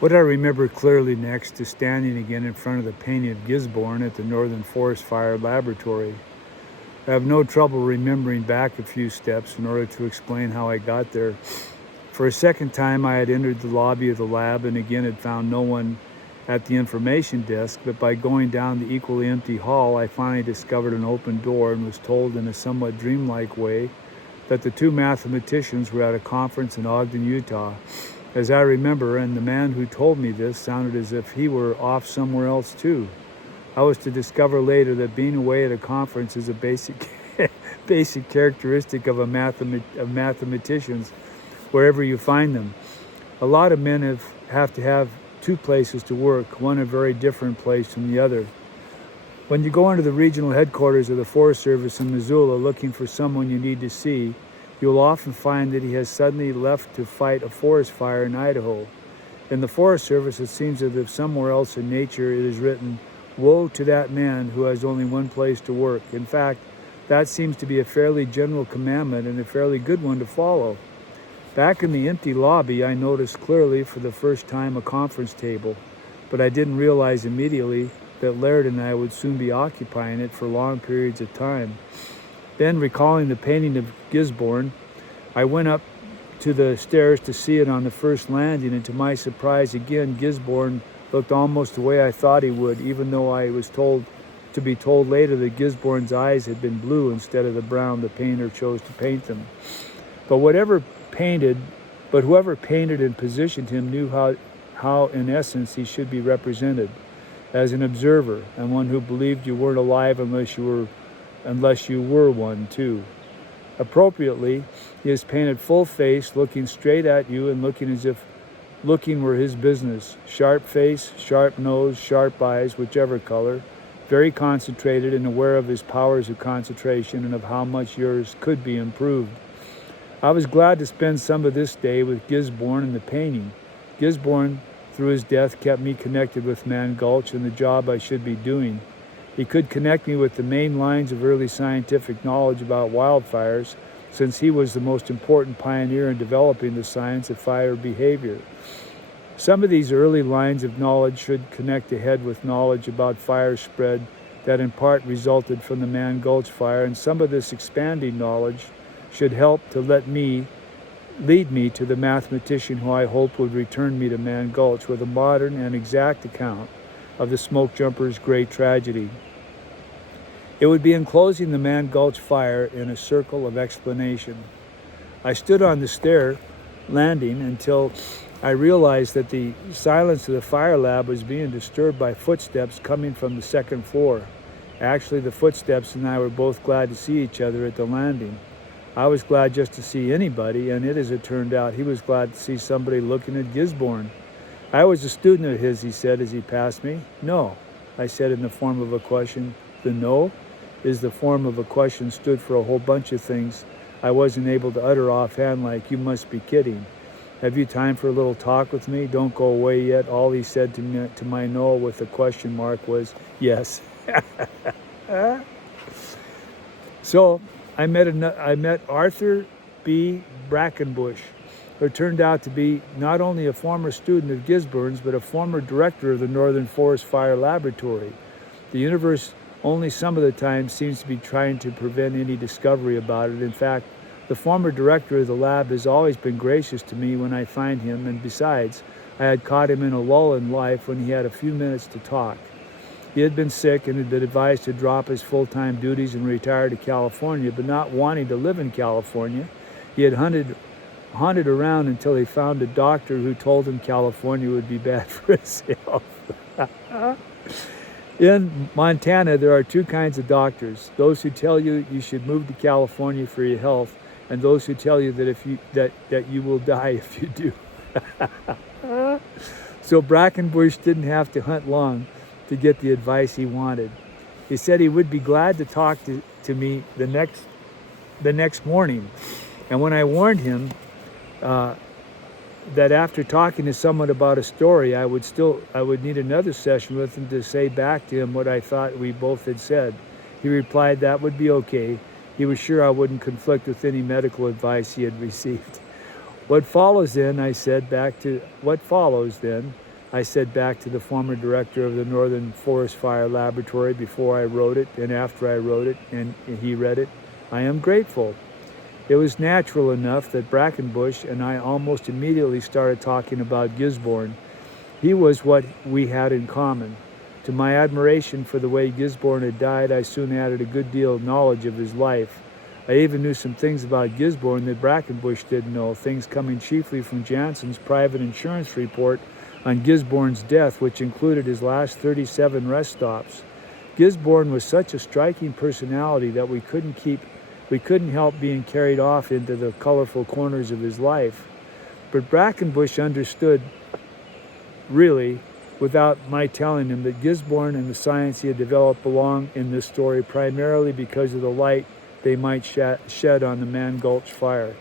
What I remember clearly next is standing again in front of the painting of Gisborne at the Northern Forest Fire Laboratory. I have no trouble remembering back a few steps in order to explain how I got there. For a second time, I had entered the lobby of the lab and again had found no one at the information desk, but by going down the equally empty hall, I finally discovered an open door and was told in a somewhat dreamlike way that the two mathematicians were at a conference in Ogden, Utah. As I remember, and the man who told me this sounded as if he were off somewhere else too. I was to discover later that being away at a conference is a basic characteristic of mathematicians, wherever you find them. A lot of men have to have two places to work, one a very different place from the other. When you go into the regional headquarters of the Forest Service in Missoula looking for someone you need to see, you'll often find that he has suddenly left to fight a forest fire in Idaho. In the Forest Service, it seems as if somewhere else in nature it is written, "Woe to that man who has only one place to work." In fact, that seems to be a fairly general commandment and a fairly good one to follow. Back in the empty lobby, I noticed clearly for the first time a conference table, but I didn't realize immediately that Laird and I would soon be occupying it for long periods of time. Then, recalling the painting of Gisborne, I went up to the stairs to see it on the first landing, and to my surprise again, Gisborne looked almost the way I thought he would, even though I was told later that Gisborne's eyes had been blue instead of the brown the painter chose to paint them. But whoever painted and positioned him knew how in essence he should be represented, as an observer and one who believed you weren't alive unless you were one too. Appropriately, he is painted full face, looking straight at you and looking as if looking were his business. Sharp face, sharp nose, sharp eyes, whichever color, very concentrated and aware of his powers of concentration and of how much yours could be improved. I was glad to spend some of this day with Gisborne and the painting. Gisborne, through his death, kept me connected with Man Gulch and the job I should be doing. He could connect me with the main lines of early scientific knowledge about wildfires, since he was the most important pioneer in developing the science of fire behavior. Some of these early lines of knowledge should connect ahead with knowledge about fire spread that in part resulted from the Man Gulch fire, and some of this expanding knowledge should help to lead me to the mathematician who I hope would return me to Man Gulch with a modern and exact account of the smoke jumper's great tragedy. It would be enclosing the Man Gulch fire in a circle of explanation. I stood on the stair landing until I realized that the silence of the fire lab was being disturbed by footsteps coming from the second floor. Actually, the footsteps and I were both glad to see each other at the landing. I was glad just to see anybody, and as it turned out, he was glad to see somebody looking at Gisborne. "I was a student of his," he said as he passed me. "No," I said in the form of a question. The "no" is the form of a question stood for a whole bunch of things I wasn't able to utter offhand, like, "You must be kidding. Have you time for a little talk with me? Don't go away yet." All he said to my no with a question mark was, "Yes." So I met Arthur B. Brackenbush, who turned out to be not only a former student of Gisborne's, but a former director of the Northern Forest Fire Laboratory. The universe only some of the time seems to be trying to prevent any discovery about it. In fact, the former director of the lab has always been gracious to me when I find him, and besides, I had caught him in a lull in life when he had a few minutes to talk. He had been sick and had been advised to drop his full-time duties and retire to California, but not wanting to live in California, he had hunted around until he found a doctor who told him California would be bad for his health. In Montana, there are two kinds of doctors: those who tell you you should move to California for your health, and those who tell you that you will die if you do. So Brackenbush didn't have to hunt long to get the advice he wanted. He said he would be glad to talk to me the next morning, and when I warned him that after talking to someone about a story, I would need another session with him to say back to him what I thought we both had said, he replied that would be okay. He was sure I wouldn't conflict with any medical advice he had received. What follows then, I said back to the former director of the Northern Forest Fire Laboratory before I wrote it and after I wrote it and he read it. I am grateful. It was natural enough that Brackenbush and I almost immediately started talking about Gisborne. He was what we had in common. To my admiration for the way Gisborne had died, I soon added a good deal of knowledge of his life. I even knew some things about Gisborne that Brackenbush didn't know, things coming chiefly from Jansen's private insurance report on Gisborne's death, which included his last 37 rest stops. Gisborne was such a striking personality that we couldn't help being carried off into the colorful corners of his life. But Brackenbush understood, really, without my telling him, that Gisborne and the science he had developed belong in this story primarily because of the light they might shed on the Man Gulch fire.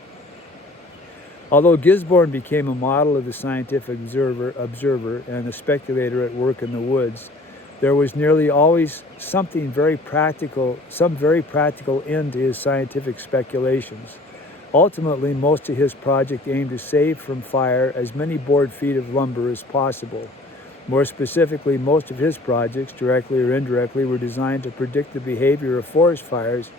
Although Gisborne became a model of the scientific observer and a speculator at work in the woods, there was nearly always some very practical end to his scientific speculations. Ultimately, most of his project aimed to save from fire as many board feet of lumber as possible. More specifically, most of his projects, directly or indirectly, were designed to predict the behavior of forest fires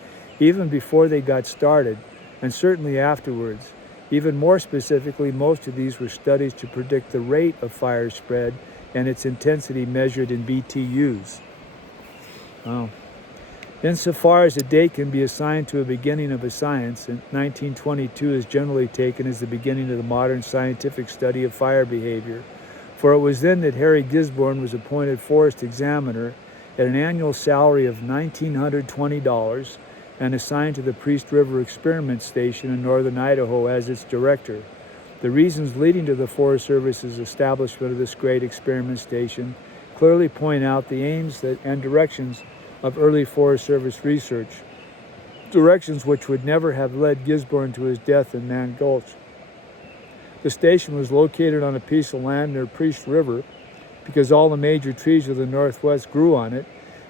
even before they got started, and certainly afterwards. Even more specifically, most of these were studies to predict the rate of fire spread and its intensity measured in BTUs. Wow. Insofar as a date can be assigned to a beginning of a science, 1922 is generally taken as the beginning of the modern scientific study of fire behavior. For it was then that Harry Gisborne was appointed forest examiner at an annual salary of $1,920 and assigned to the Priest River Experiment Station in northern Idaho as its director. The reasons leading to the Forest Service's establishment of this great experiment station clearly point out the aims and directions of early Forest Service research, directions which would never have led Gisborne to his death in Man Gulch. The station was located on a piece of land near Priest River because all the major trees of the Northwest grew on it,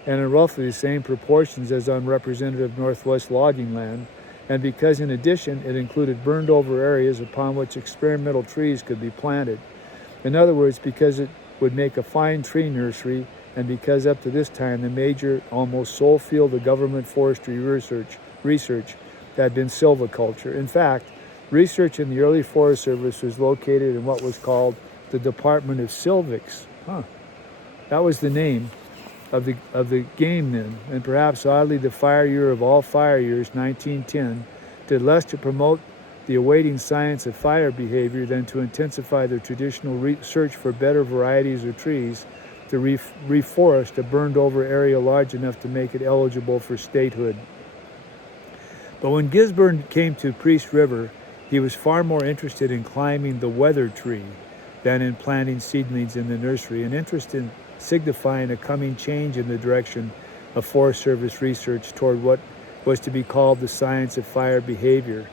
and in roughly the same proportions as on representative Northwest logging land, and because in addition it included burned over areas upon which experimental trees could be planted. In other words, because it would make a fine tree nursery, and because up to this time the major, almost sole field of government forestry research had been silviculture. In fact, research in the early Forest Service was located in what was called the Department of Silvics. That was the name of the game then, and perhaps oddly the fire year of all fire years, 1910, did less to promote the awaiting science of fire behavior than to intensify the traditional search for better varieties of trees to reforest a burned over area large enough to make it eligible for statehood. But when Gisborne came to Priest River, he was far more interested in climbing the weather tree than in planting seedlings in the nursery, an interest in signifying a coming change in the direction of Forest Service research toward what was to be called the science of fire behavior.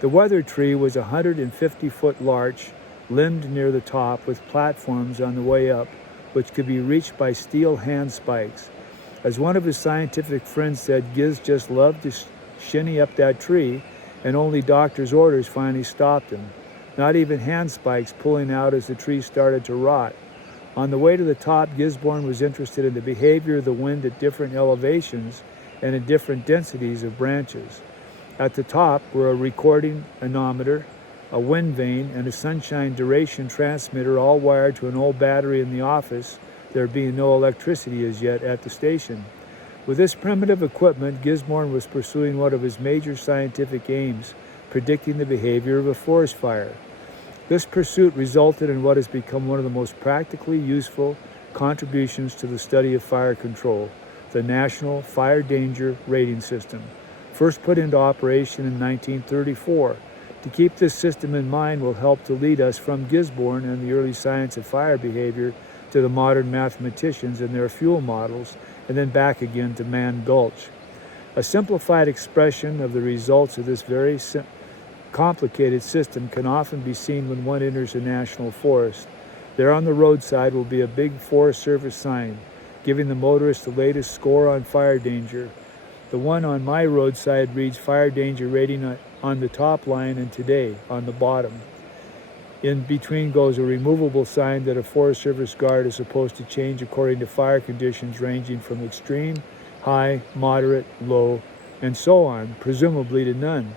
The weather tree was a 150-foot larch, limbed near the top with platforms on the way up, which could be reached by steel hand spikes. As one of his scientific friends said, Giz just loved to shinny up that tree, and only doctor's orders finally stopped him. Not even hand spikes pulling out as the tree started to rot. On the way to the top, Gisborne was interested in the behavior of the wind at different elevations and in different densities of branches. At the top were a recording anemometer, a wind vane, and a sunshine duration transmitter, all wired to an old battery in the office, there being no electricity as yet at the station. With this primitive equipment, Gisborne was pursuing one of his major scientific aims, predicting the behavior of a forest fire. This pursuit resulted in what has become one of the most practically useful contributions to the study of fire control, the National Fire Danger Rating System, first put into operation in 1934. To keep this system in mind will help to lead us from Gisborne and the early science of fire behavior to the modern mathematicians and their fuel models, and then back again to Man Gulch. A simplified expression of the results of this very complicated system can often be seen when one enters a national forest. There on the roadside will be a big Forest Service sign giving the motorist the latest score on fire danger. The one on my roadside reads fire danger rating on the top line and today on the bottom. In between goes a removable sign that a Forest Service guard is supposed to change according to fire conditions ranging from extreme, high, moderate, low, and so on, presumably to none.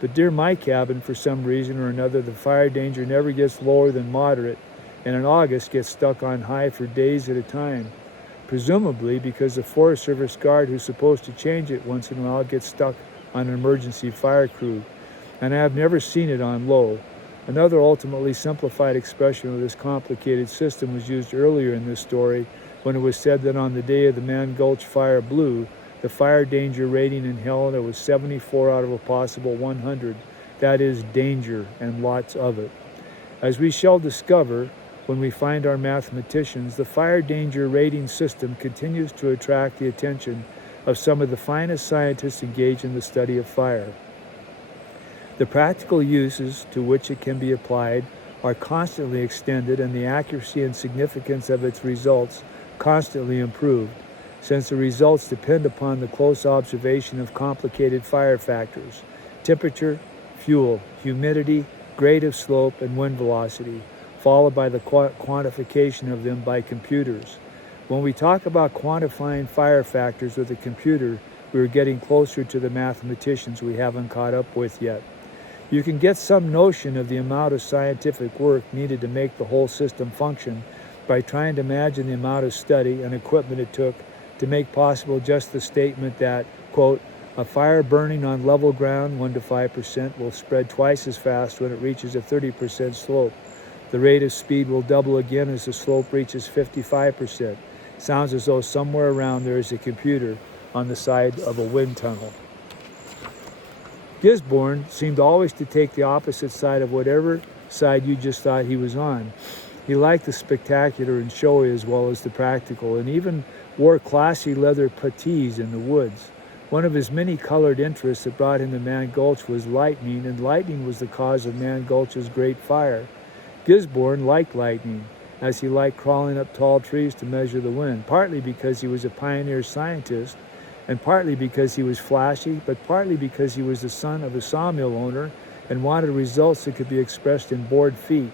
But near my cabin, for some reason or another, the fire danger never gets lower than moderate, and in August gets stuck on high for days at a time. Presumably because the Forest Service guard who's supposed to change it once in a while gets stuck on an emergency fire crew, and I have never seen it on low. Another ultimately simplified expression of this complicated system was used earlier in this story when it was said that on the day of the Man Gulch fire blew, the fire danger rating in Helena was 74 out of a possible 100. That is danger, and lots of it. As we shall discover when we find our mathematicians, the fire danger rating system continues to attract the attention of some of the finest scientists engaged in the study of fire. The practical uses to which it can be applied are constantly extended, and the accuracy and significance of its results constantly improved, since the results depend upon the close observation of complicated fire factors: temperature, fuel, humidity, grade of slope, and wind velocity, followed by the quantification of them by computers. When we talk about quantifying fire factors with a computer, we are getting closer to the mathematicians we haven't caught up with yet. You can get some notion of the amount of scientific work needed to make the whole system function by trying to imagine the amount of study and equipment it took to make possible just the statement that, quote, a fire burning on level ground 1 to 5% will spread twice as fast when it reaches a 30% slope. The rate of speed will double again as the slope reaches 55%. Sounds as though somewhere around there is a computer on the side of a wind tunnel. Gisborne seemed always to take the opposite side of whatever side you just thought he was on. He liked the spectacular and showy as well as the practical, and even wore classy leather puttees in the woods. One of his many colored interests that brought him to Man Gulch was lightning, and lightning was the cause of Man Gulch's great fire. Gisborne liked lightning, as he liked crawling up tall trees to measure the wind, partly because he was a pioneer scientist, and partly because he was flashy, but partly because he was the son of a sawmill owner and wanted results that could be expressed in board feet.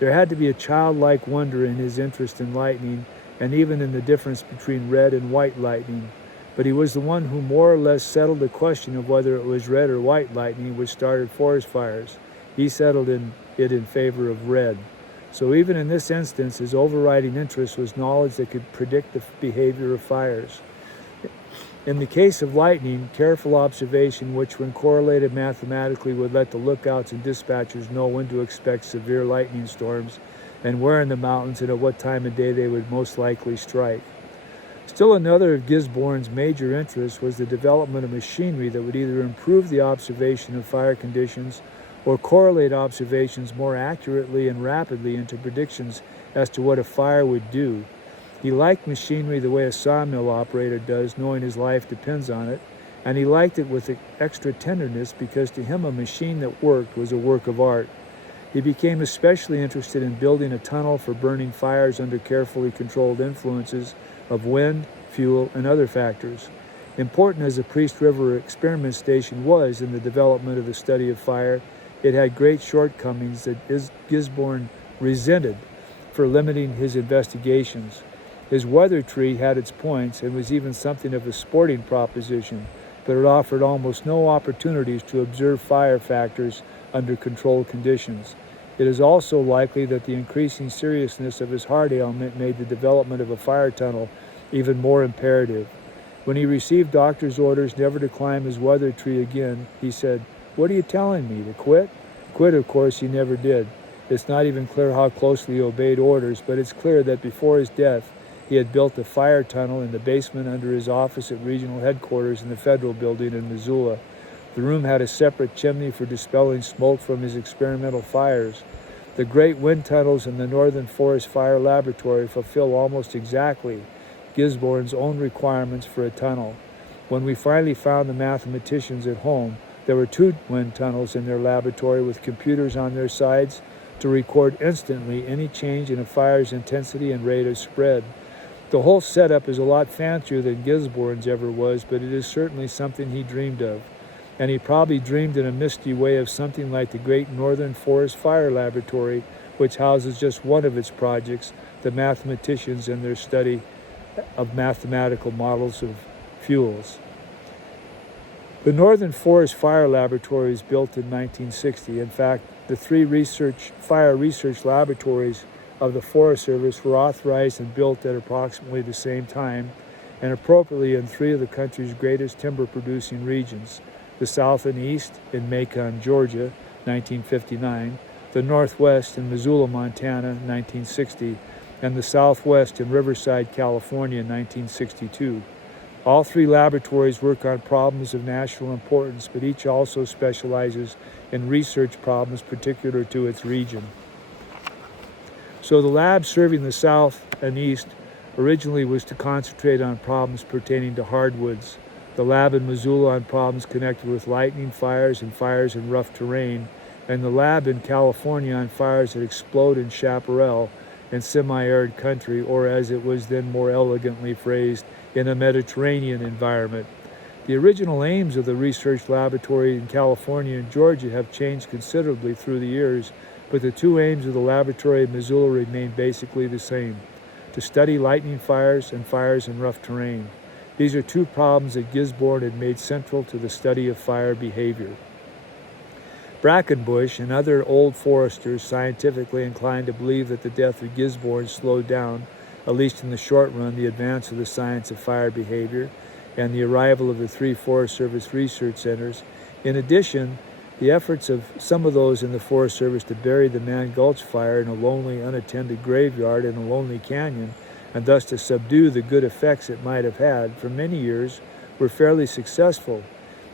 There had to be a childlike wonder in his interest in lightning, and even in the difference between red and white lightning. But he was the one who more or less settled the question of whether it was red or white lightning which started forest fires. He settled it in favor of red. So even in this instance, his overriding interest was knowledge that could predict the behavior of fires. In the case of lightning, careful observation, which when correlated mathematically would let the lookouts and dispatchers know when to expect severe lightning storms and where in the mountains and at what time of day they would most likely strike. Still another of Gisborne's major interests was the development of machinery that would either improve the observation of fire conditions or correlate observations more accurately and rapidly into predictions as to what a fire would do. He liked machinery the way a sawmill operator does, knowing his life depends on it, and he liked it with extra tenderness because to him a machine that worked was a work of art. He became especially interested in building a tunnel for burning fires under carefully controlled influences of wind, fuel, and other factors. Important as the Priest River experiment station was in the development of the study of fire, it had great shortcomings that Gisborne resented for limiting his investigations. His weather tree had its points and was even something of a sporting proposition, but it offered almost no opportunities to observe fire factors under controlled conditions. It is also likely that the increasing seriousness of his heart ailment made the development of a fire tunnel even more imperative. When he received doctor's orders never to climb his weather tree again, he said, "What are you telling me, to quit?" Quit, of course, he never did. It's not even clear how closely he obeyed orders, but it's clear that before his death, he had built a fire tunnel in the basement under his office at regional headquarters in the federal building in Missoula. The room had a separate chimney for dispelling smoke from his experimental fires. The great wind tunnels in the Northern Forest Fire Laboratory fulfill almost exactly Gisborne's own requirements for a tunnel. When we finally found the mathematicians at home, there were 2 wind tunnels in their laboratory with computers on their sides to record instantly any change in a fire's intensity and rate of spread. The whole setup is a lot fancier than Gisborne's ever was, but it is certainly something he dreamed of. and he probably dreamed in a misty way of something like the Great Northern Forest Fire Laboratory, which houses just one of its projects, the mathematicians and their study of mathematical models of fuels. The Northern Forest Fire Laboratory was built in 1960. In fact, the three fire research laboratories of the Forest Service were authorized and built at approximately the same time, and appropriately in three of the country's greatest timber-producing regions: the South and East in Macon, Georgia, 1959, the Northwest in Missoula, Montana, 1960, and the Southwest in Riverside, California, 1962. All three laboratories work on problems of national importance, but each also specializes in research problems particular to its region. So the lab serving the South and East originally was to concentrate on problems pertaining to hardwoods, the lab in Missoula on problems connected with lightning fires and fires in rough terrain, and the lab in California on fires that explode in chaparral in semi-arid country, or as it was then more elegantly phrased, in a Mediterranean environment. The original aims of the research laboratory in California and Georgia have changed considerably through the years, but the two aims of the laboratory in Missoula remain basically the same: to study lightning fires and fires in rough terrain. These are two problems that Gisborne had made central to the study of fire behavior. Brackenbush and other old foresters scientifically inclined to believe that the death of Gisborne slowed down, at least in the short run, the advance of the science of fire behavior and the arrival of the three Forest Service research centers. In addition, the efforts of some of those in the Forest Service to bury the Man Gulch fire in a lonely, unattended graveyard in a lonely canyon, and thus to subdue the good effects it might have had for many years, were fairly successful.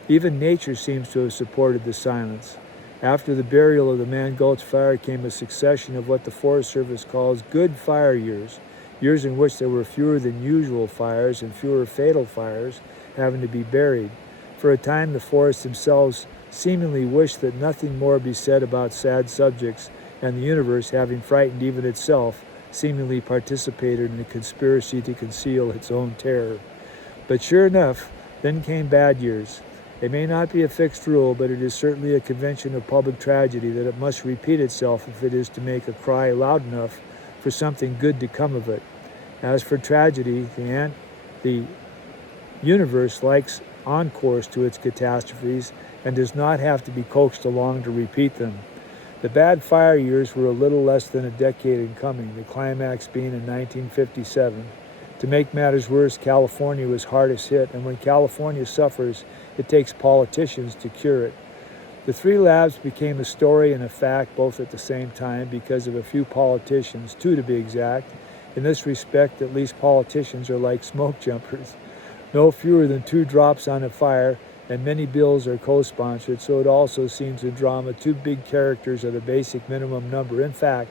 Even nature seems to have supported the silence. After the burial of the Man Gulch fire came a succession of what the Forest Service calls good fire years, years in which there were fewer than usual fires and fewer fatal fires having to be buried. For a time, the forests themselves seemingly wished that nothing more be said about sad subjects, and the universe, having frightened even itself, seemingly participated in a conspiracy to conceal its own terror. But sure enough, then came bad years. It may not be a fixed rule, but it is certainly a convention of public tragedy that it must repeat itself if it is to make a cry loud enough for something good to come of it. As for tragedy, the universe likes encores to its catastrophes and does not have to be coaxed along to repeat them. The bad fire years were a little less than a decade in coming, the climax being in 1957. To make matters worse, California was hardest hit, and when California suffers, it takes politicians to cure it. The three labs became a story and a fact both at the same time because of a few politicians, two to be exact. In this respect, at least politicians are like smoke jumpers. No fewer than 2 drops on a fire, and many bills are co-sponsored, so it also seems a drama. 2 big characters are the basic minimum number. In fact,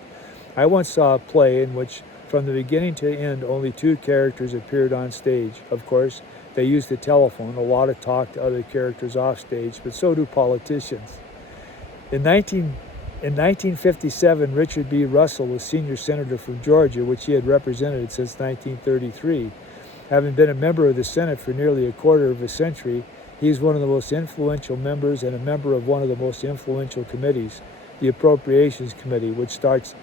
I once saw a play in which from the beginning to end only 2 characters appeared on stage. Of course, they used the telephone, a lot of talk to other characters off stage, but so do politicians. In 1957, Richard B. Russell was senior senator from Georgia, which he had represented since 1933. Having been a member of the Senate for nearly a quarter of a century, he is one of the most influential members and a member of one of the most influential committees, the Appropriations Committee, which starts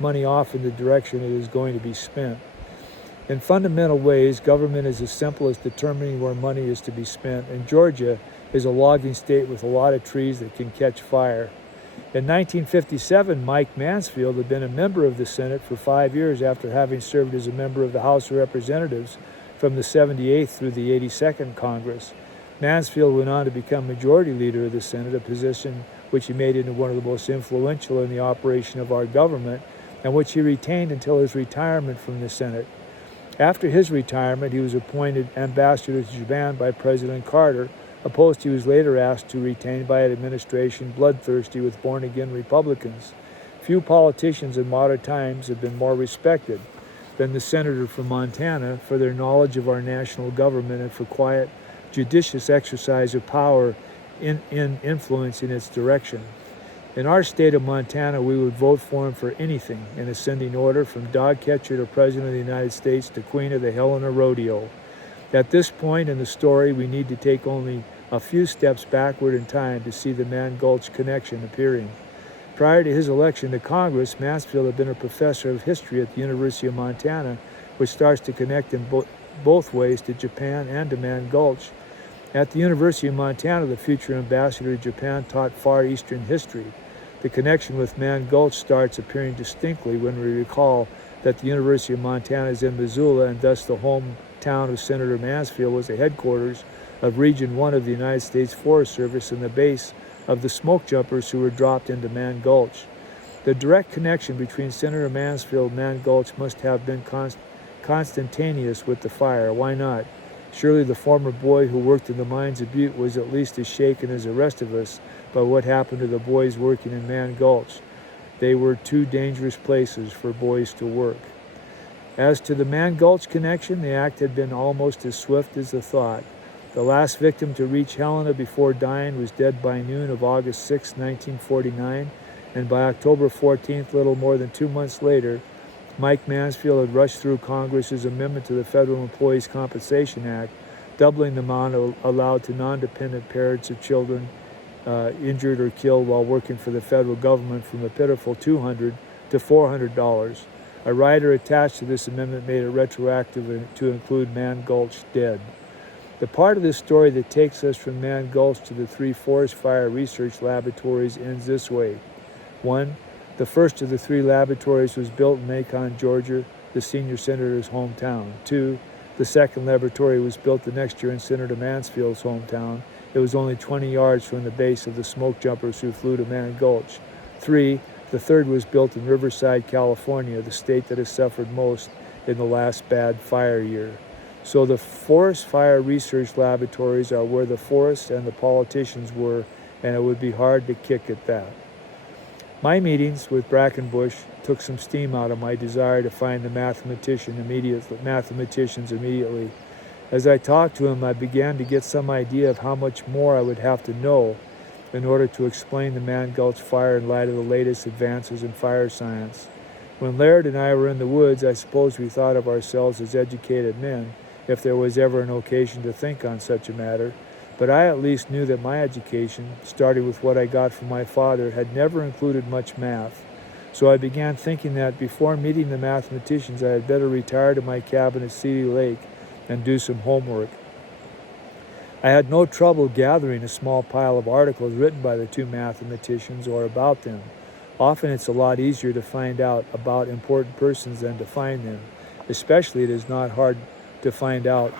money off in the direction it is going to be spent. In fundamental ways, government is as simple as determining where money is to be spent, and Georgia is a logging state with a lot of trees that can catch fire. In 1957, Mike Mansfield had been a member of the Senate for 5 years after having served as a member of the House of Representatives from the 78th through the 82nd Congress. Mansfield went on to become Majority Leader of the Senate, a position which he made into one of the most influential in the operation of our government, and which he retained until his retirement from the Senate. After his retirement, he was appointed ambassador to Japan by President Carter, a post he was later asked to retain by an administration bloodthirsty with born-again Republicans. Few politicians in modern times have been more respected than the senator from Montana for their knowledge of our national government and for quiet, judicious exercise of power in influencing its direction. In our state of Montana, we would vote for him for anything in ascending order, from dog catcher to President of the United States to Queen of the Helena Rodeo. At this point in the story, we need to take only a few steps backward in time to see the Man Gulch connection appearing. Prior to his election to Congress, Mansfield had been a professor of history at the University of Montana, which starts to connect in both ways to Japan and to Man Gulch. At the University of Montana, the future ambassador to Japan taught Far Eastern history. The connection with Man Gulch starts appearing distinctly when we recall that the University of Montana is in Missoula, and thus the hometown of Senator Mansfield was the headquarters of Region 1 of the United States Forest Service and the base of the smoke jumpers who were dropped into Man Gulch. The direct connection between Senator Mansfield and Man Gulch must have been constantaneous with the fire. Why not? Surely the former boy who worked in the mines of Butte was at least as shaken as the rest of us by what happened to the boys working in Man Gulch. They were two dangerous places for boys to work. As to the Man Gulch connection, the act had been almost as swift as the thought. The last victim to reach Helena before dying was dead by noon of August 6, 1949, and by October 14th, little more than 2 months later, Mike Mansfield had rushed through Congress's amendment to the Federal Employees Compensation Act, doubling the amount allowed to non-dependent parents of children injured or killed while working for the federal government from a pitiful $200 to $400. A rider attached to this amendment made it retroactive to include Man Gulch dead. The part of this story that takes us from Man Gulch to the 3 forest fire research laboratories ends this way. 1. The first of the 3 laboratories was built in Macon, Georgia, the senior senator's hometown. 2. The second laboratory was built the next year in Senator Mansfield's hometown. It was only 20 yards from the base of the smoke jumpers who flew to Man Gulch. 3. The third was built in Riverside, California, the state that has suffered most in the last bad fire year. So the forest fire research laboratories are where the forests and the politicians were, and it would be hard to kick at that. My meetings with Brackenbush took some steam out of my desire to find the mathematicians immediately. As I talked to him, I began to get some idea of how much more I would have to know in order to explain the Man Gulch fire in light of the latest advances in fire science. When Laird and I were in the woods, I suppose we thought of ourselves as educated men, if there was ever an occasion to think on such a matter, but I at least knew that my education, starting with what I got from my father, had never included much math. So I began thinking that before meeting the mathematicians, I had better retire to my cabin at City Lake and do some homework. I had no trouble gathering a small pile of articles written by the 2 mathematicians or about them. Often it's a lot easier to find out about important persons than to find them. Especially it is not hard to find out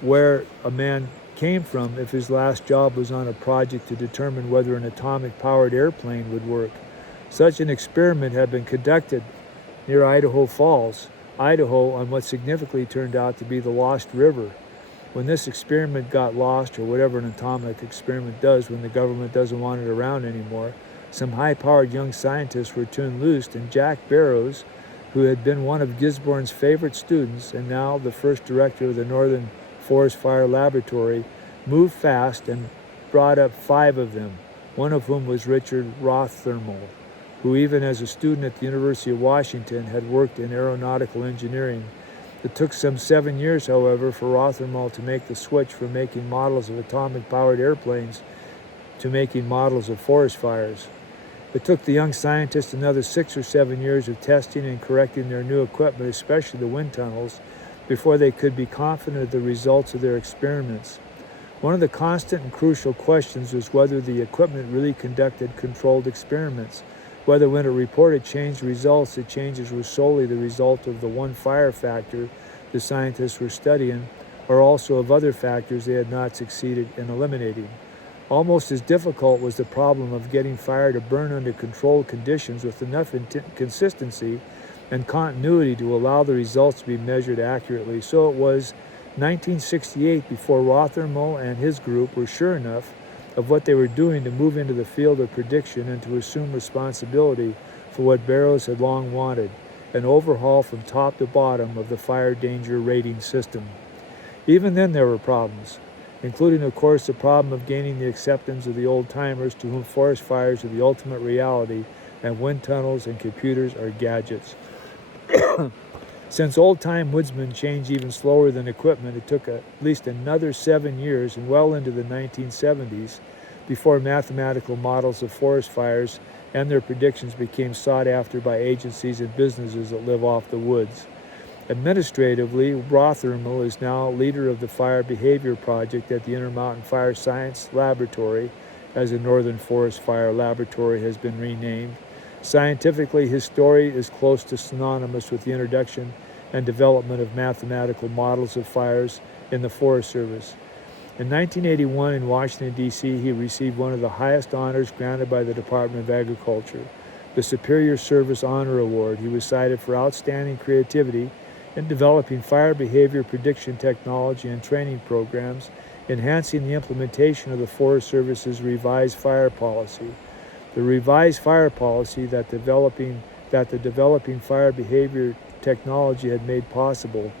where a man came from if his last job was on a project to determine whether an atomic-powered airplane would work. Such an experiment had been conducted near Idaho Falls, Idaho, on what significantly turned out to be the Lost River. When this experiment got lost, or whatever an atomic experiment does when the government doesn't want it around anymore, some high-powered young scientists were turned loose, and Jack Barrows, who had been one of Gisborne's favorite students and now the first director of the Northern Forest Fire Laboratory, moved fast and brought up 5 of them, one of whom was Richard Rothermel, who even as a student at the University of Washington had worked in aeronautical engineering. It took some 7 years, however, for Rothermel to make the switch from making models of atomic-powered airplanes to making models of forest fires. It took the young scientists another 6 or 7 years of testing and correcting their new equipment, especially the wind tunnels, before they could be confident of the results of their experiments. One of the constant and crucial questions was whether the equipment really conducted controlled experiments, whether when it reported changed results, the changes were solely the result of the one fire factor the scientists were studying, or also of other factors they had not succeeded in eliminating. Almost as difficult was the problem of getting fire to burn under controlled conditions with enough consistency and continuity to allow the results to be measured accurately. So it was 1968 before Rothermel and his group were sure enough of what they were doing to move into the field of prediction and to assume responsibility for what Barrows had long wanted, an overhaul from top to bottom of the fire danger rating system. Even then there were problems, including of course the problem of gaining the acceptance of the old-timers to whom forest fires are the ultimate reality and wind tunnels and computers are gadgets. Since old-time woodsmen change even slower than equipment, it took at least another 7 years and well into the 1970s before mathematical models of forest fires and their predictions became sought after by agencies and businesses that live off the woods. Administratively, Rothermel is now leader of the Fire Behavior Project at the Intermountain Fire Science Laboratory, as the Northern Forest Fire Laboratory has been renamed. Scientifically, his story is close to synonymous with the introduction and development of mathematical models of fires in the Forest Service. In 1981 in Washington, D.C., he received one of the highest honors granted by the Department of Agriculture, the Superior Service Honor Award. He was cited for outstanding creativity in developing fire behavior prediction technology and training programs, enhancing the implementation of the Forest Service's revised fire policy. The revised fire policy that the developing fire behavior technology had made possible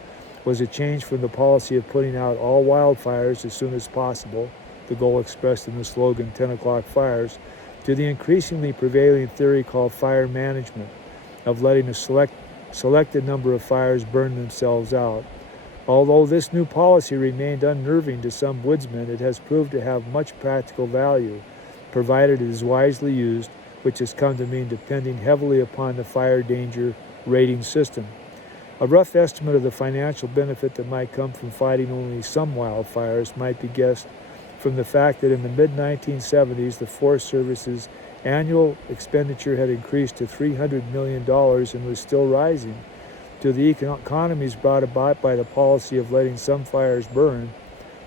was a change from the policy of putting out all wildfires as soon as possible, the goal expressed in the slogan 10 o'clock fires, to the increasingly prevailing theory called fire management, of letting a selected number of fires burn themselves out. Although this new policy remained unnerving to some woodsmen, it has proved to have much practical value, provided it is wisely used, which has come to mean depending heavily upon the fire danger rating system. A rough estimate of the financial benefit that might come from fighting only some wildfires might be guessed from the fact that in the mid-1970s, the Forest Service's annual expenditure had increased to $300 million and was still rising. To the economies brought about by the policy of letting some fires burn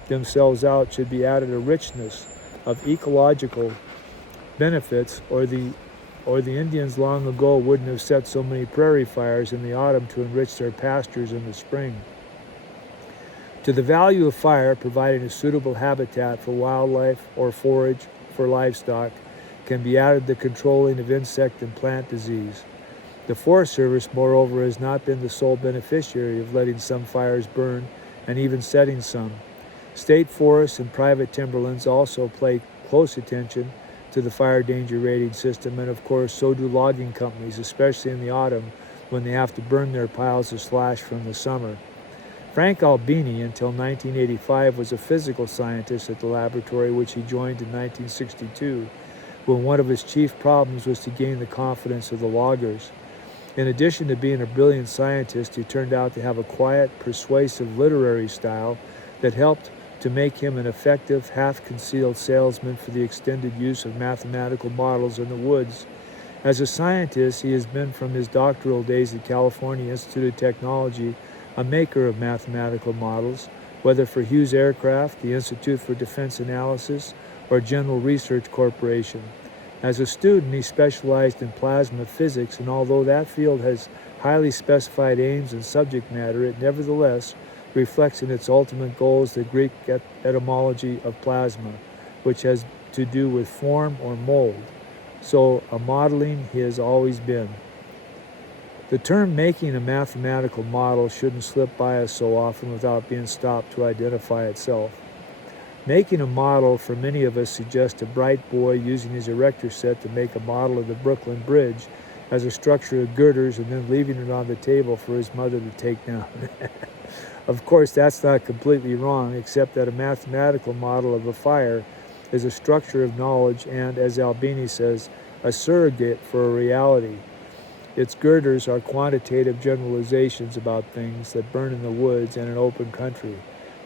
themselves out should be added a richness of ecological benefits, or the Indians long ago wouldn't have set so many prairie fires in the autumn to enrich their pastures in the spring. To the value of fire, providing a suitable habitat for wildlife or forage for livestock, can be added the controlling of insect and plant disease. The Forest Service, moreover, has not been the sole beneficiary of letting some fires burn and even setting some. State forests and private timberlands also pay close attention to the fire danger rating system, and of course so do logging companies, especially in the autumn when they have to burn their piles of slash from the summer. Frank Albini, until 1985, was a physical scientist at the laboratory, which he joined in 1962, when one of his chief problems was to gain the confidence of the loggers. In addition to being a brilliant scientist, he turned out to have a quiet, persuasive literary style that helped to make him an effective, half-concealed salesman for the extended use of mathematical models in the woods. As a scientist, he has been from his doctoral days at California Institute of Technology a maker of mathematical models, whether for Hughes Aircraft, the Institute for Defense Analysis, or General Research Corporation. As a student, he specialized in plasma physics, and although that field has highly specified aims and subject matter, it nevertheless reflects in its ultimate goals the Greek etymology of plasma, which has to do with form or mold. So a modeling he has always been. The term making a mathematical model shouldn't slip by us so often without being stopped to identify itself. Making a model for many of us suggests a bright boy using his erector set to make a model of the Brooklyn Bridge as a structure of girders and then leaving it on the table for his mother to take down. Of course, that's not completely wrong, except that a mathematical model of a fire is a structure of knowledge and, as Albini says, a surrogate for a reality. Its girders are quantitative generalizations about things that burn in the woods and in open country.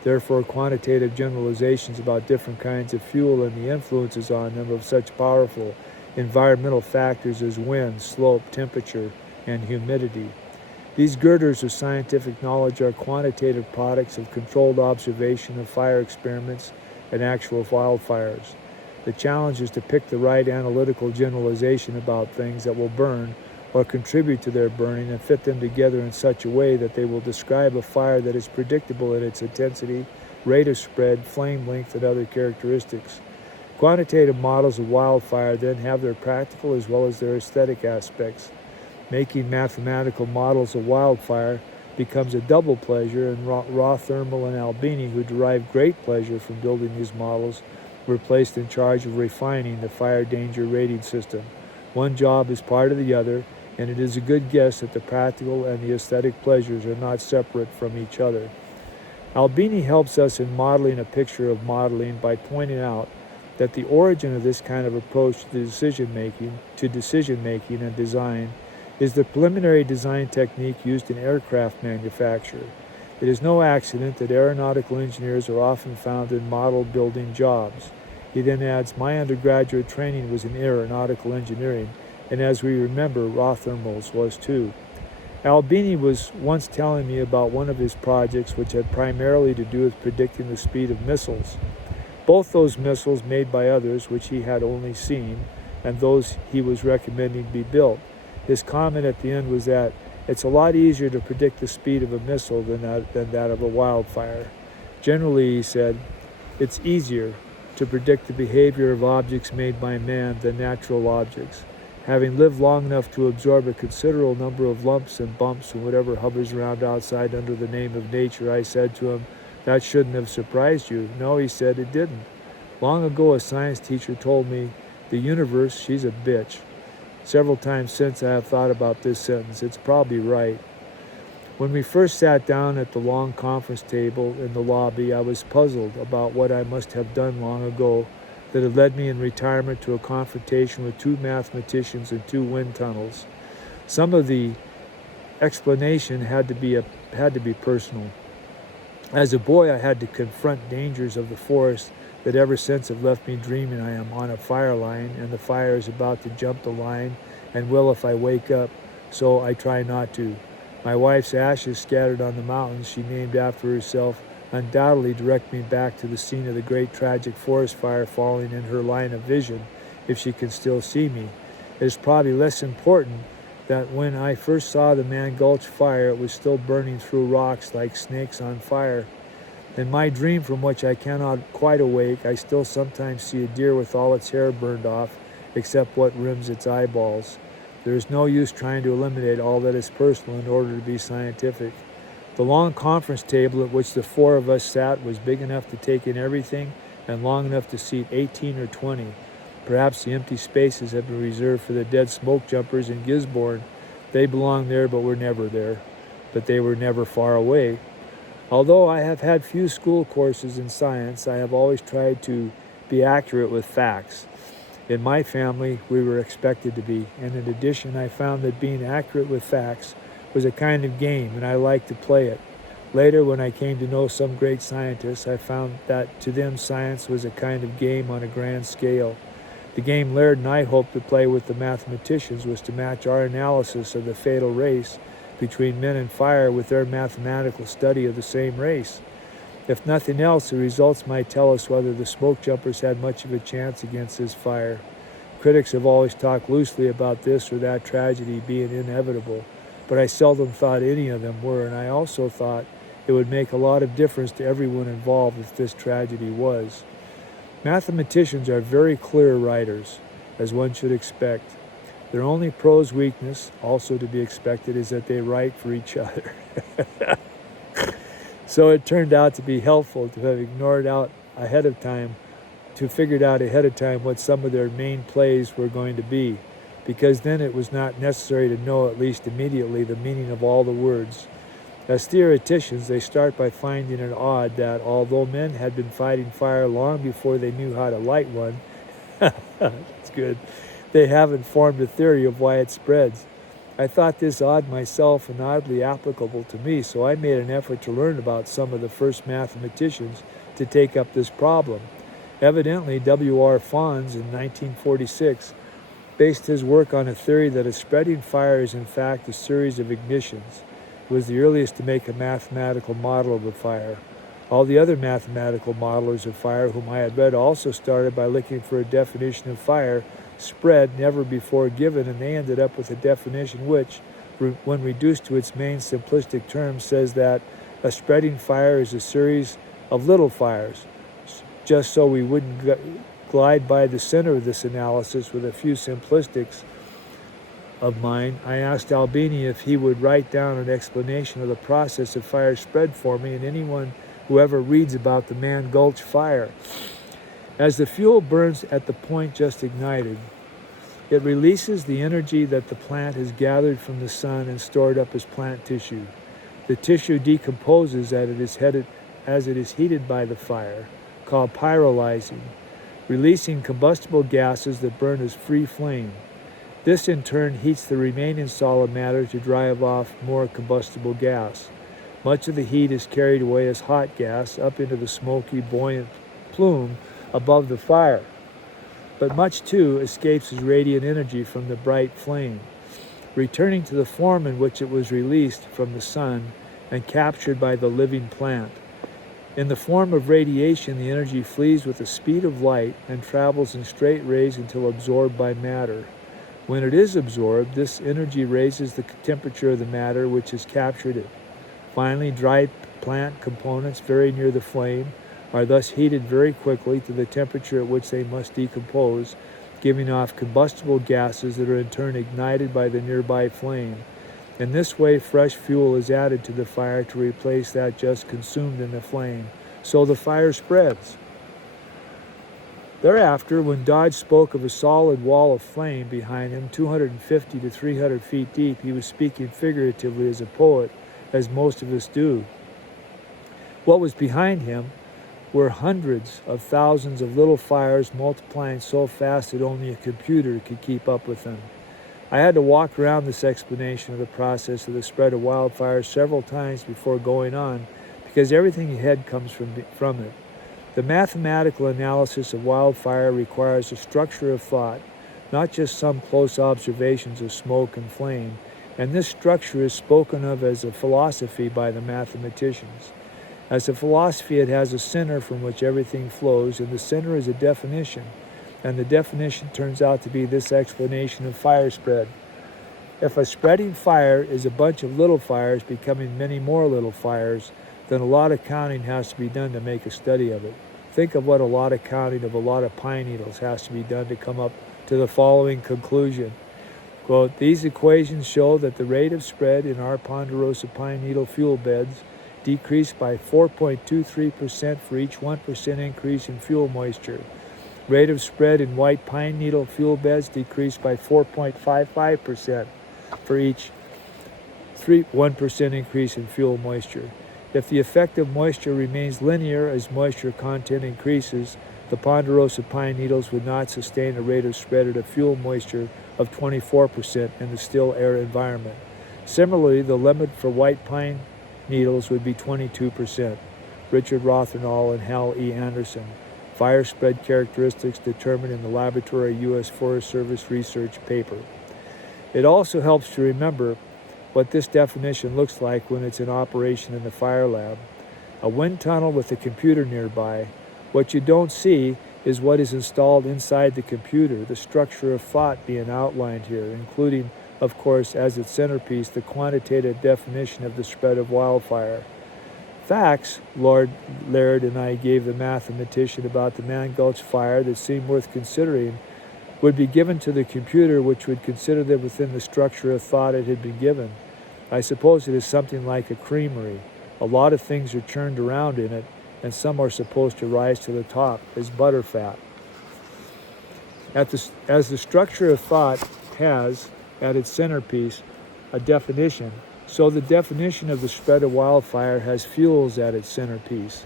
Therefore, quantitative generalizations about different kinds of fuel and the influences on them of such powerful environmental factors as wind, slope, temperature, and humidity. These girders of scientific knowledge are quantitative products of controlled observation of fire experiments and actual wildfires. The challenge is to pick the right analytical generalization about things that will burn or contribute to their burning and fit them together in such a way that they will describe a fire that is predictable in its intensity, rate of spread, flame length, and other characteristics. Quantitative models of wildfire then have their practical as well as their aesthetic aspects. Making mathematical models of wildfire becomes a double pleasure, and Rothermel and Albini, who derived great pleasure from building these models, were placed in charge of refining the fire danger rating system. One job is part of the other, and it is a good guess that the practical and the aesthetic pleasures are not separate from each other. Albini helps us in modeling a picture of modeling by pointing out that the origin of this kind of approach to decision making and design is the preliminary design technique used in aircraft manufacture. It is no accident that aeronautical engineers are often found in model building jobs. He then adds, my undergraduate training was in aeronautical engineering, and as we remember, Rothermos was too. Albini was once telling me about one of his projects which had primarily to do with predicting the speed of missiles. Both those missiles made by others which he had only seen, and those he was recommending be built. His comment at the end was that it's a lot easier to predict the speed of a missile than that of a wildfire. Generally, he said, it's easier to predict the behavior of objects made by man than natural objects. Having lived long enough to absorb a considerable number of lumps and bumps and whatever hovers around outside under the name of nature, I said to him, that shouldn't have surprised you. No, he said, it didn't. Long ago, a science teacher told me, the universe, she's a bitch. Several times since I have thought about this sentence. It's probably right. When we first sat down at the long conference table in the lobby, I was puzzled about what I must have done long ago that had led me in retirement to a confrontation with two mathematicians and two wind tunnels. Some of the explanation had to be personal. As a boy, I had to confront dangers of the forest that ever since have left me dreaming I am on a fire line and the fire is about to jump the line and will if I wake up, so I try not to. My wife's ashes scattered on the mountains she named after herself undoubtedly direct me back to the scene of the great tragic forest fire falling in her line of vision, if she can still see me. It is probably less important that when I first saw the Man Gulch fire, it was still burning through rocks like snakes on fire. In my dream from which I cannot quite awake, I still sometimes see a deer with all its hair burned off, except what rims its eyeballs. There is no use trying to eliminate all that is personal in order to be scientific. The long conference table at which the four of us sat was big enough to take in everything and long enough to seat 18 or 20. Perhaps the empty spaces had been reserved for the dead smoke jumpers in Gisborne. They belonged there but were never there. But they were never far away. Although I have had few school courses in science, I have always tried to be accurate with facts. In my family, we were expected to be, and in addition, I found that being accurate with facts was a kind of game, and I liked to play it. Later, when I came to know some great scientists, I found that to them science was a kind of game on a grand scale. The game Laird and I hoped to play with the mathematicians was to match our analysis of the fatal race between men and fire with their mathematical study of the same race. If nothing else, the results might tell us whether the smoke jumpers had much of a chance against this fire. Critics have always talked loosely about this or that tragedy being inevitable, but I seldom thought any of them were, and I also thought it would make a lot of difference to everyone involved if this tragedy was. Mathematicians are very clear writers, as one should expect. Their only prose weakness, also to be expected, is that they write for each other. So it turned out to be helpful to have figured out ahead of time what some of their main plays were going to be, because then it was not necessary to know at least immediately the meaning of all the words. As theoreticians, they start by finding it odd that although men had been fighting fire long before they knew how to light one, that's good, they haven't formed a theory of why it spreads. I thought this odd myself and oddly applicable to me, so I made an effort to learn about some of the first mathematicians to take up this problem. Evidently, W.R. Fons in 1946 based his work on a theory that a spreading fire is in fact a series of ignitions. It was the earliest to make a mathematical model of a fire. All the other mathematical modelers of fire whom I had read also started by looking for a definition of fire spread never before given, and they ended up with a definition which, when reduced to its main simplistic terms, says that a spreading fire is a series of little fires. Just so we wouldn't glide by the center of this analysis with a few simplistics of mine, I asked Albini if he would write down an explanation of the process of fire spread for me and anyone who ever reads about the Man Gulch fire. As the fuel burns at the point just ignited, It releases the energy that the plant has gathered from the sun and stored up as plant tissue. The tissue decomposes as it is heated by the fire, called pyrolyzing, releasing combustible gases that burn as free flame. This in turn heats the remaining solid matter to drive off more combustible gas. Much of the heat is carried away as hot gas up into the smoky, buoyant plume above the fire. But much too escapes as radiant energy from the bright flame, returning to the form in which it was released from the sun and captured by the living plant. In the form of radiation, the energy flees with the speed of light and travels in straight rays until absorbed by matter. When it is absorbed, this energy raises the temperature of the matter which has captured it. Finally, dry plant components very near the flame are thus heated very quickly to the temperature at which they must decompose, giving off combustible gases that are in turn ignited by the nearby flame. In this way, fresh fuel is added to the fire to replace that just consumed in the flame, so the fire spreads. Thereafter, when Dodge spoke of a solid wall of flame behind him, 250 to 300 feet deep, he was speaking figuratively as a poet, as most of us do. What was behind him were hundreds of thousands of little fires multiplying so fast that only a computer could keep up with them. I had to walk around this explanation of the process of the spread of wildfires several times before going on, because everything ahead comes from it. The mathematical analysis of wildfire requires a structure of thought, not just some close observations of smoke and flame, and this structure is spoken of as a philosophy by the mathematicians. As a philosophy, it has a center from which everything flows, and the center is a definition, and the definition turns out to be this explanation of fire spread. If a spreading fire is a bunch of little fires becoming many more little fires, then a lot of counting has to be done to make a study of it. Think of what a lot of counting of a lot of pine needles has to be done to come up to the following conclusion. Quote, these equations show that the rate of spread in our ponderosa pine needle fuel beds decreased by 4.23% for each 1% increase in fuel moisture. Rate of spread in white pine needle fuel beds decreased by 4.55% for each 1% increase in fuel moisture. If the effective moisture remains linear as moisture content increases, the ponderosa pine needles would not sustain a rate of spread at a fuel moisture of 24% in the still air environment. Similarly, the limit for white pine needles would be 22%. Richard Rothenall and Hal E. Anderson. Fire spread characteristics determined in the Laboratory U.S. Forest Service research paper. It also helps to remember what this definition looks like when it's in operation in the fire lab. A wind tunnel with a computer nearby. What you don't see is what is installed inside the computer, the structure of thought being outlined here, including, of course, as its centerpiece, the quantitative definition of the spread of wildfire. Facts Lord Laird and I gave the mathematician about the Man Gulch fire that seemed worth considering would be given to the computer, which would consider them within the structure of thought it had been given. I suppose it is something like a creamery. A lot of things are churned around in it, and some are supposed to rise to the top as butterfat. As the structure of thought has, at its centerpiece, a definition, so the definition of the spread of wildfire has fuels at its centerpiece.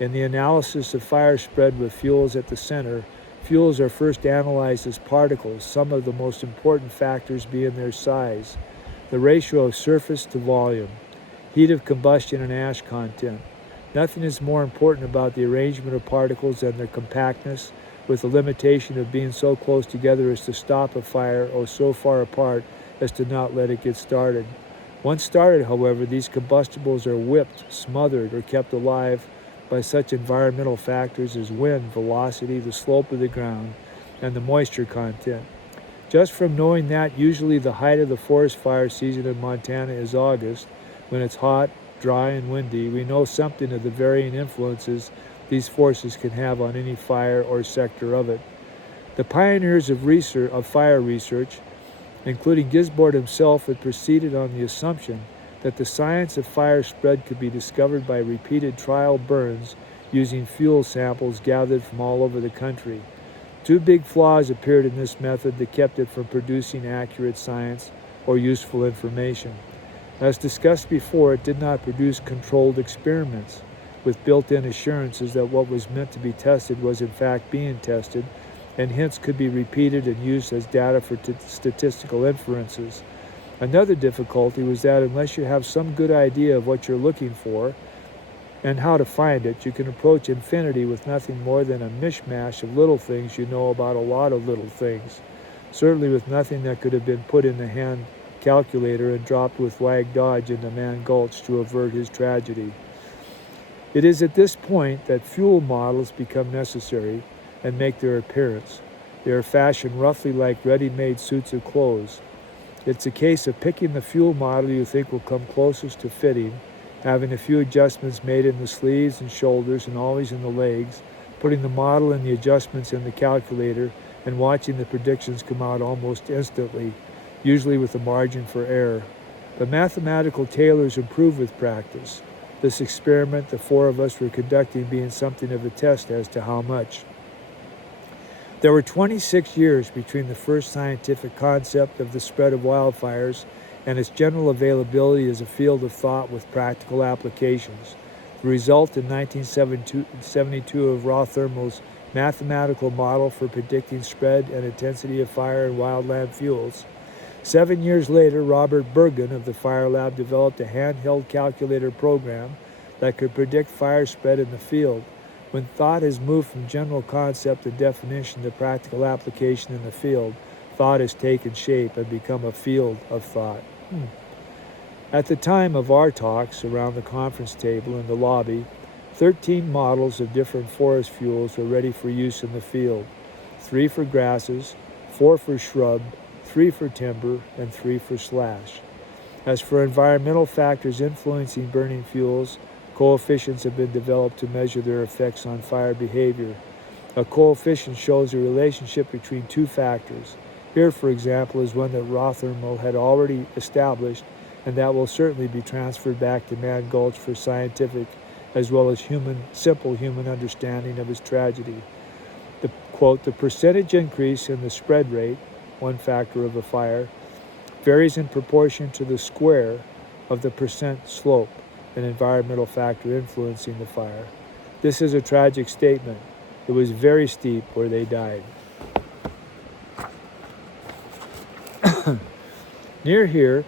In the analysis of fire spread with fuels at the center, fuels are first analyzed as particles, some of the most important factors being their size, the ratio of surface to volume, heat of combustion and ash content. Nothing is more important about the arrangement of particles than their compactness, with the limitation of being so close together as to stop a fire or so far apart as to not let it get started. Once started, however, these combustibles are whipped, smothered, or kept alive by such environmental factors as wind, velocity, the slope of the ground, and the moisture content. Just from knowing that usually the height of the forest fire season in Montana is August, when it's hot, dry, and windy, we know something of the varying influences these forces can have on any fire or sector of it. The pioneers of fire research, including Gisborne himself, had proceeded on the assumption that the science of fire spread could be discovered by repeated trial burns using fuel samples gathered from all over the country. Two big flaws appeared in this method that kept it from producing accurate science or useful information. As discussed before, it did not produce controlled experiments with built-in assurances that what was meant to be tested was in fact being tested, and hence could be repeated and used as data for statistical inferences. Another difficulty was that unless you have some good idea of what you're looking for and how to find it, you can approach infinity with nothing more than a mishmash of little things you know about a lot of little things, certainly with nothing that could have been put in the hand calculator and dropped with Wag Dodge into Man Gulch to avert his tragedy. It is at this point that fuel models become necessary and make their appearance. They are fashioned roughly like ready-made suits of clothes. It's a case of picking the fuel model you think will come closest to fitting, having a few adjustments made in the sleeves and shoulders and always in the legs, putting the model and the adjustments in the calculator, and watching the predictions come out almost instantly, usually with a margin for error. But mathematical tailors improve with practice. This experiment the four of us were conducting being something of a test as to how much. There were 26 years between the first scientific concept of the spread of wildfires and its general availability as a field of thought with practical applications. The result in 1972 of raw thermal's mathematical model for predicting spread and intensity of fire in wildland fuels. 7 years later, Robert Bergen of the Fire Lab developed a handheld calculator program that could predict fire spread in the field. When thought has moved from general concept and definition to practical application in the field, thought has taken shape and become a field of thought. At the time of our talks around the conference table in the lobby, 13 models of different forest fuels were ready for use in the field. 3 for grasses, 4 for shrub, 3 for timber, and 3 for slash. As for environmental factors influencing burning fuels, coefficients have been developed to measure their effects on fire behavior. A coefficient shows a relationship between two factors. Here, for example, is one that raw thermal had already established, and that will certainly be transferred back to Man Gulch for scientific as well as simple human understanding of his tragedy. The percentage increase in the spread rate, one factor of a fire, varies in proportion to the square of the percent slope, an environmental factor influencing the fire. This is a tragic statement. It was very steep where they died. Near here,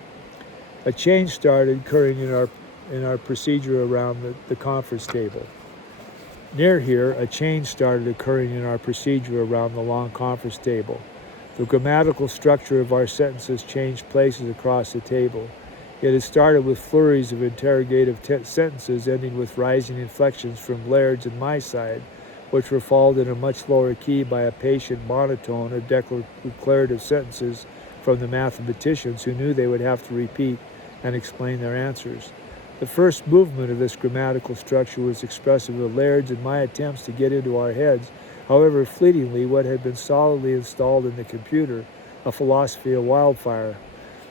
a change started occurring in our procedure around the conference table. Near here, a change started occurring in our procedure around the long conference table. The grammatical structure of our sentences changed places across the table. It had started with flurries of interrogative sentences ending with rising inflections from Laird's and my side, which were followed in a much lower key by a patient monotone or declarative sentences from the mathematicians who knew they would have to repeat and explain their answers. The first movement of this grammatical structure was expressive of Laird's and my attempts to get into our heads, however fleetingly, what had been solidly installed in the computer, a philosophy of wildfire.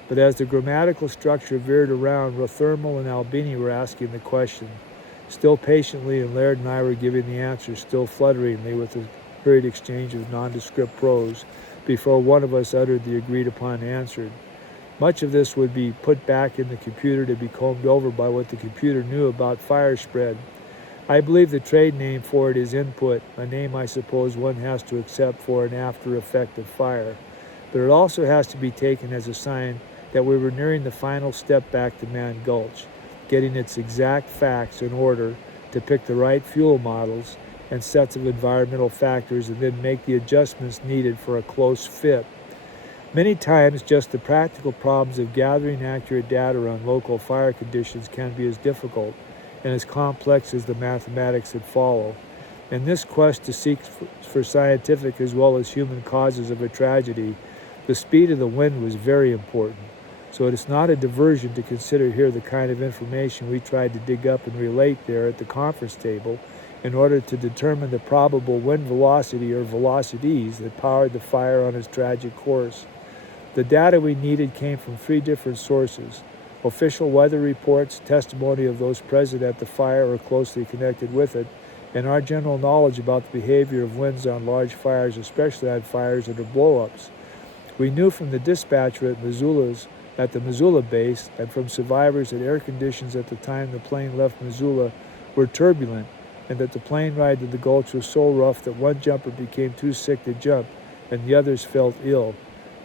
But as the grammatical structure veered around, Rothermal and Albini were asking the question, still patiently, and Laird and I were giving the answers, still flutteringly, with a hurried exchange of nondescript prose, before one of us uttered the agreed-upon answer. Much of this would be put back in the computer to be combed over by what the computer knew about fire spread. I believe the trade name for it is input, a name I suppose one has to accept for an after effect of fire. But it also has to be taken as a sign that we were nearing the final step back to Man Gulch, getting its exact facts in order to pick the right fuel models and sets of environmental factors and then make the adjustments needed for a close fit. Many times, just the practical problems of gathering accurate data on local fire conditions can be as difficult and as complex as the mathematics that follow. In this quest to seek for scientific as well as human causes of a tragedy, the speed of the wind was very important. So it is not a diversion to consider here the kind of information we tried to dig up and relate there at the conference table in order to determine the probable wind velocity or velocities that powered the fire on its tragic course. The data we needed came from 3 different sources: official weather reports, testimony of those present at the fire or closely connected with it, and our general knowledge about the behavior of winds on large fires, especially on fires that are blow-ups. We knew from the dispatcher at the Missoula base and from survivors that air conditions at the time the plane left Missoula were turbulent, and that the plane ride to the gulch was so rough that one jumper became too sick to jump and the others felt ill,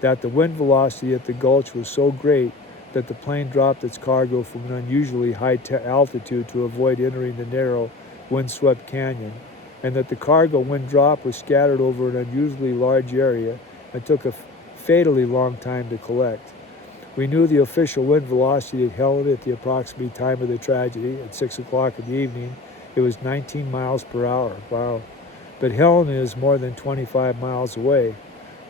that the wind velocity at the gulch was so great that the plane dropped its cargo from an unusually high altitude to avoid entering the narrow, windswept canyon, and that the cargo, when dropped, was scattered over an unusually large area and took a fatally long time to collect. We knew the official wind velocity at Helena at the approximate time of the tragedy, at 6 o'clock in the evening. It was 19 miles per hour. Wow. But Helena is more than 25 miles away,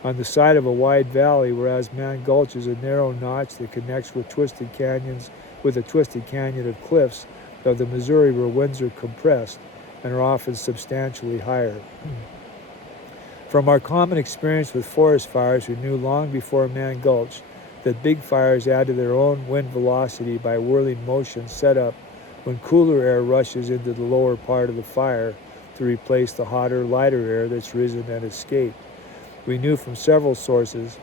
on the side of a wide valley, whereas Man Gulch is a narrow notch that connects with a twisted canyon of cliffs of the Missouri, where winds are compressed and are often substantially higher. From our common experience with forest fires, we knew long before Man Gulch that big fires add to their own wind velocity by whirling motion set up when cooler air rushes into the lower part of the fire to replace the hotter, lighter air that's risen and escaped. We knew from several sources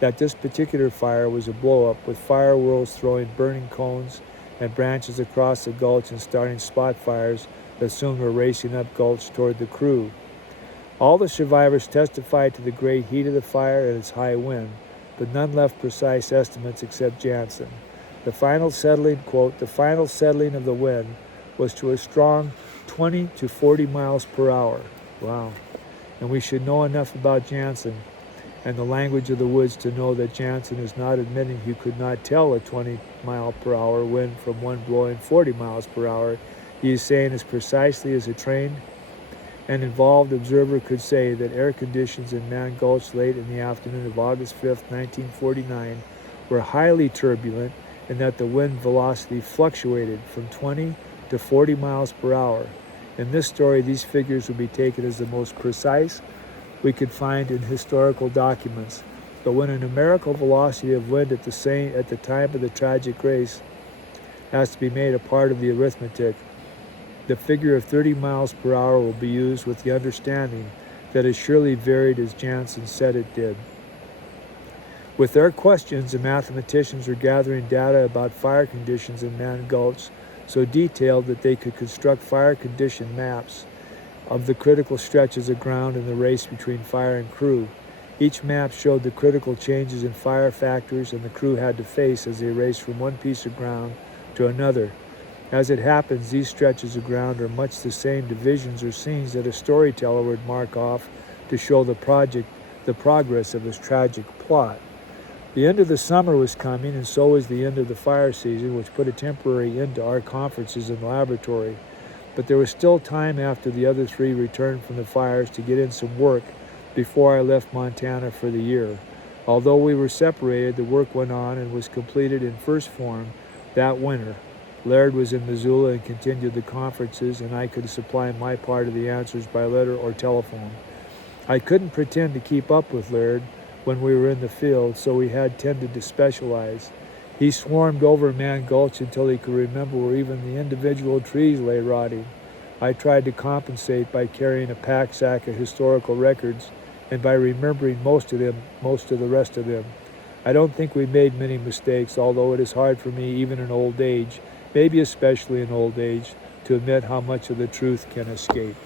that this particular fire was a blow-up, with fire whirls throwing burning cones and branches across the gulch and starting spot fires that soon were racing up gulch toward the crew. All the survivors testified to the great heat of the fire and its high wind, but none left precise estimates except Jansen. The final settling, quote, the final settling of the wind was to a strong 20 to 40 miles per hour. Wow. And we should know enough about Jansen and the language of the woods to know that Jansen is not admitting he could not tell a 20 mile per hour wind from one blowing 40 miles per hour. He is saying as precisely as a trained and involved observer could say that air conditions in Man Gulch late in the afternoon of August 5th, 1949 were highly turbulent and that the wind velocity fluctuated from 20 to 40 miles per hour. In this story, these figures would be taken as the most precise we could find in historical documents. But when a numerical velocity of wind at the time of the tragic race has to be made a part of the arithmetic, the figure of 30 miles per hour will be used with the understanding that it surely varied as Jansen said it did. With their questions, the mathematicians were gathering data about fire conditions in Man Gulch so detailed that they could construct fire condition maps of the critical stretches of ground in the race between fire and crew. Each map showed the critical changes in fire factors and the crew had to face as they raced from one piece of ground to another. As it happens, these stretches of ground are much the same divisions or scenes that a storyteller would mark off to show the progress of his tragic plot. The end of the summer was coming, and so was the end of the fire season, which put a temporary end to our conferences in the laboratory. But there was still time after the other three returned from the fires to get in some work before I left Montana for the year. Although we were separated, the work went on and was completed in first form that winter. Laird was in Missoula and continued the conferences, and I could supply my part of the answers by letter or telephone. I couldn't pretend to keep up with Laird when we were in the field, so we had tended to specialize. He swarmed over Man Gulch until he could remember where even the individual trees lay rotting. I tried to compensate by carrying a pack sack of historical records and by remembering most of the rest of them. I don't think we made many mistakes, although it is hard for me, even in old age, maybe especially in old age, to admit how much of the truth can escape.